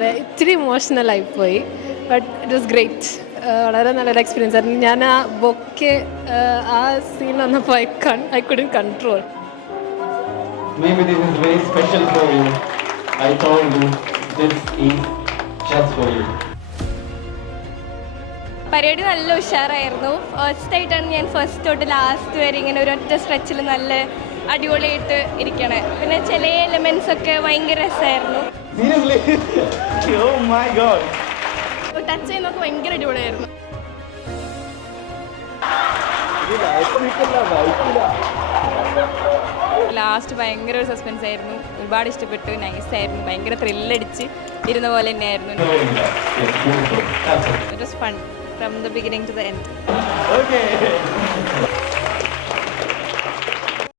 പറയുക, ഇച്ചിരി ഇമോഷണൽ ആയിപ്പോയി. But it was great. വളരെ നല്ലൊരു എക്സ്പീരിയൻസ് ആയിരുന്നു. ഞാൻ ആ ബൊക്കെ ആ സീൻ വന്നപ്പോൾ I couldn't control. Maybe this is very special for you. I told you this is just for you. പരിപാടി നല്ല ഉഷാറായിരുന്നു. ഫസ്റ്റ് ആയിട്ടാണ് ഞാൻ ഫസ്റ്റ് തൊട്ട് ലാസ്റ്റ് വരെ ഇങ്ങനെ ഒരൊറ്റ സ്ട്രെച്ചിൽ നല്ല അടിപൊളിയായിട്ട് ഇരിക്കണേ. പിന്നെ ചില എലമെന്റ്സ് ഒക്കെ ഭയങ്കര രസമായിരുന്നു. Oh my god. ടച്ച് ചെയ്യുന്നൊക്കെ ഭയങ്കര അടിപൊളിയായിരുന്നു. ലാസ്റ്റ് ഭയങ്കര ഒരു സസ്പെൻസ് ആയിരുന്നു. ഒരുപാട് ഇഷ്ടപ്പെട്ടു. നൈസായിരുന്നു. ഭയങ്കര ത്രില്ലടിച്ച് ഇരുന്ന പോലെ തന്നെയായിരുന്നു. It was fun from the beginning to the end. Okay.